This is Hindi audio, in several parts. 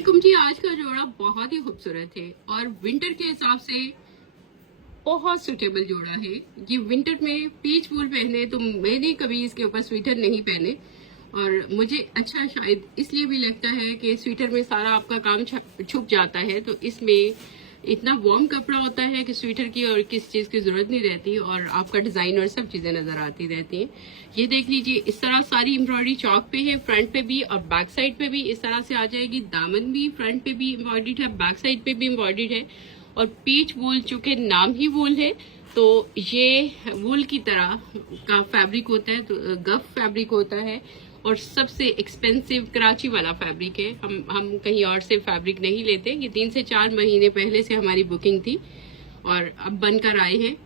जी, आज का जोड़ा बहुत ही खूबसूरत है और विंटर के हिसाब से बहुत सुटेबल जोड़ा है। ये विंटर में पीच वूल पहने तो मैंने कभी इसके ऊपर स्वेटर नहीं पहने और मुझे अच्छा शायद इसलिए भी लगता है कि स्वेटर में सारा आपका काम छुप जाता है, तो इसमें इतना वार्म कपड़ा होता है कि स्वेटर की और किस चीज की जरूरत नहीं रहती और आपका डिजाइन और सब चीजें नजर आती रहती हैं। ये देख लीजिए, इस तरह सारी एम्ब्रॉयडरी चौक पे है, फ्रंट पे भी और बैक साइड पे भी इस तरह से आ जाएगी। दामन भी फ्रंट पे भी एम्ब्रॉयडर्ड है, बैक साइड पे भी एम्ब्रॉयडर्ड है और पीच वूल, चूंकि नाम ही वूल है तो ये वूल की तरह का फैब्रिक होता है, तो गफ फैब्रिक होता है और सबसे एक्सपेंसिव कराची वाला फैब्रिक है। हम कहीं और से फैब्रिक नहीं लेते। ये 3 से 4 महीने पहले से हमारी बुकिंग थी और अब बनकर आए हैं,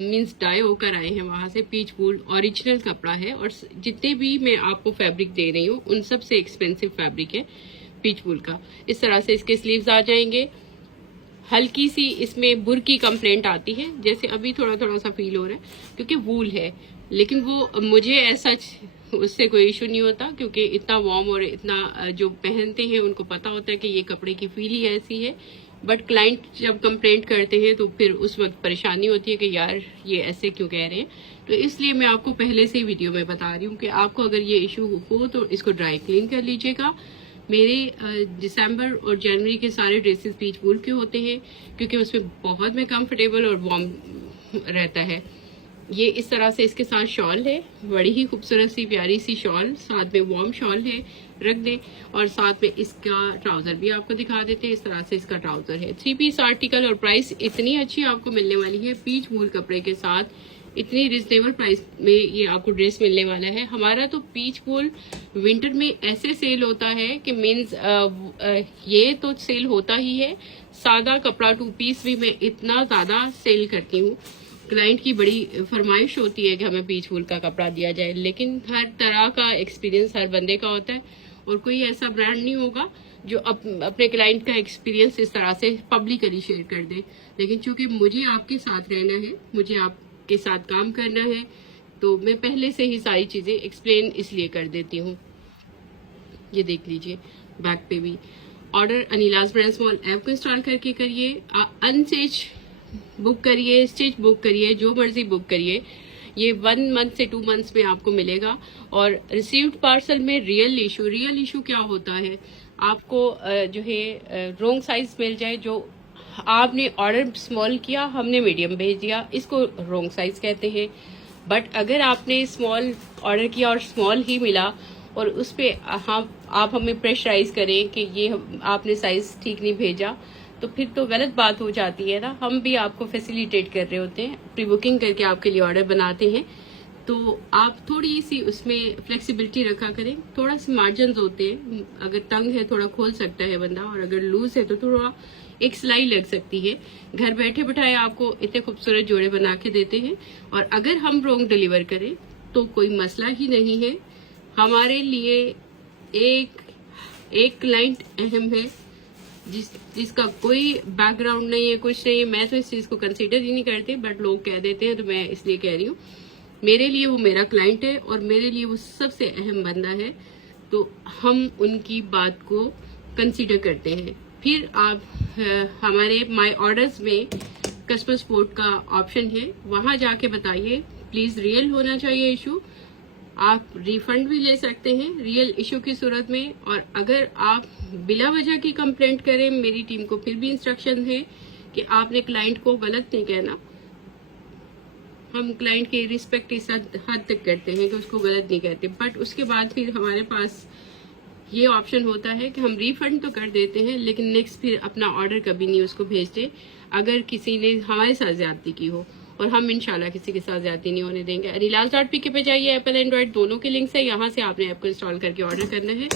मींस डाई होकर आए हैं वहां से। पीच वूल ओरिजिनल कपड़ा है और जितने भी मैं आपको फैब्रिक दे रही हूँ उन सबसे एक्सपेंसिव फैब्रिक है पीच वूल का। इस तरह से इसके स्लीव्स आ जाएंगे। हल्की सी इसमें बुर की कंप्लेंट आती है, जैसे अभी थोड़ा थोड़ा सा फील हो रहा है क्योंकि वूल है, लेकिन वो मुझे ऐसा उससे कोई इशू नहीं होता क्योंकि इतना वार्म और इतना जो पहनते हैं उनको पता होता है कि ये कपड़े की फील ही ऐसी है। बट क्लाइंट जब कंप्लेंट करते हैं तो फिर उस वक्त परेशानी होती है कि यार ये ऐसे क्यों कह रहे हैं। तो इसलिए मैं आपको पहले से वीडियो में बता रही हूँ कि आपको अगर ये इशू हो तो इसको ड्राई क्लीन कर लीजिएगा। मेरे दिसंबर और जनवरी के सारे ड्रेसेस पीच वूल के होते हैं क्योंकि उसमें बहुत में कंफर्टेबल और वार्म रहता है। ये इस तरह से इसके साथ शॉल है, बड़ी ही खूबसूरत सी प्यारी सी शॉल, साथ में वार्म शॉल है, रख दें। और साथ में इसका ट्राउजर भी आपको दिखा देते हैं। इस तरह से इसका ट्राउजर है। 3 पीस आर्टिकल और प्राइस इतनी अच्छी आपको मिलने वाली है पीच वूल कपड़े के साथ, इतनी रिजनेबल प्राइस में ये आपको ड्रेस मिलने वाला है। हमारा तो पीच वूल विंटर में ऐसे सेल होता है कि मीन्स ये तो सेल होता ही है, सादा कपड़ा 2 पीस भी मैं इतना ज्यादा सेल करती हूँ। क्लाइंट की बड़ी फरमाइश होती है कि हमें पीच वूल का कपड़ा दिया जाए, लेकिन हर तरह का एक्सपीरियंस हर बंदे का होता है और कोई ऐसा ब्रांड नहीं होगा जो अपने क्लाइंट का एक्सपीरियंस इस तरह से पब्लिकली शेयर कर दे। लेकिन चूंकि मुझे आपके साथ रहना है, मुझे आपके साथ काम करना है, तो मैं पहले से ही सारी चीजें एक्सप्लेन इसलिए कर देती हूँ। ये देख लीजिए, बैक पे भी ऑर्डर अनिलास ब्रांड स्मॉल ऐप को इंस्टॉल करके करिए, अनस्टिच बुक करिए, स्टिच बुक करिए, जो मर्जी बुक करिए। ये 1 मंथ से 2 मंथ्स में आपको मिलेगा। और रिसीव्ड पार्सल में रियल इशू क्या होता है, आपको जो है रॉन्ग साइज मिल जाए। जो आपने ऑर्डर स्मॉल किया, हमने मीडियम भेज दिया, इसको रॉन्ग साइज कहते हैं। बट अगर आपने स्मॉल ऑर्डर किया और स्मॉल ही मिला और उस पर आप हमें प्रेशराइज करें कि ये आपने साइज ठीक नहीं भेजा, तो फिर तो गलत बात हो जाती है ना। हम भी आपको फैसिलिटेट कर रहे होते हैं, प्री बुकिंग करके आपके लिए ऑर्डर बनाते हैं, तो आप थोड़ी सी उसमें फ्लेक्सिबिलिटी रखा करें। थोड़ा सी मार्जिन होते हैं, अगर तंग है थोड़ा खोल सकता है बंदा, और अगर लूज है तो थोड़ा एक सिलाई लग सकती है। घर बैठे बैठाए आपको इतने खूबसूरत जोड़े बना के देते हैं, और अगर हम रॉन्ग डिलीवर करें तो कोई मसला ही नहीं है। हमारे लिए एक क्लाइंट अहम है जिसका कोई बैकग्राउंड नहीं है, कुछ नहीं है। मैं तो इस चीज को कंसीडर ही नहीं करती, बट लोग कह देते हैं तो मैं इसलिए कह रही हूँ। मेरे लिए वो मेरा क्लाइंट है और मेरे लिए वो सबसे अहम बंदा है, तो हम उनकी बात को कंसीडर करते हैं। फिर आप हमारे माय ऑर्डर्स में कस्टमर सपोर्ट का ऑप्शन है, वहां जाके बताइए। प्लीज रियल होना चाहिए इशू। आप रिफंड भी ले सकते हैं रियल इशू की सूरत में। और अगर आप बिला वजह की कंप्लेंट करें, मेरी टीम को फिर भी इंस्ट्रक्शन है कि आपने क्लाइंट को गलत नहीं कहना। हम क्लाइंट की रिस्पेक्ट इस हद तक करते हैं कि उसको गलत नहीं कहते, बट उसके बाद फिर हमारे पास ये ऑप्शन होता है कि हम रिफंड तो कर देते हैं, लेकिन नेक्स्ट फिर अपना ऑर्डर कभी नहीं उसको भेजते अगर किसी ने हमारे साथ ज्यादती की हो, और हम इंशाल्लाह किसी के साथ ज्यादती नहीं होने देंगे। रिलायंस.pk पे जाइए, एप्पल एंड्रॉइड दोनों के लिंक्स है, यहाँ से आपने ऐप को इंस्टॉल करके ऑर्डर करना है।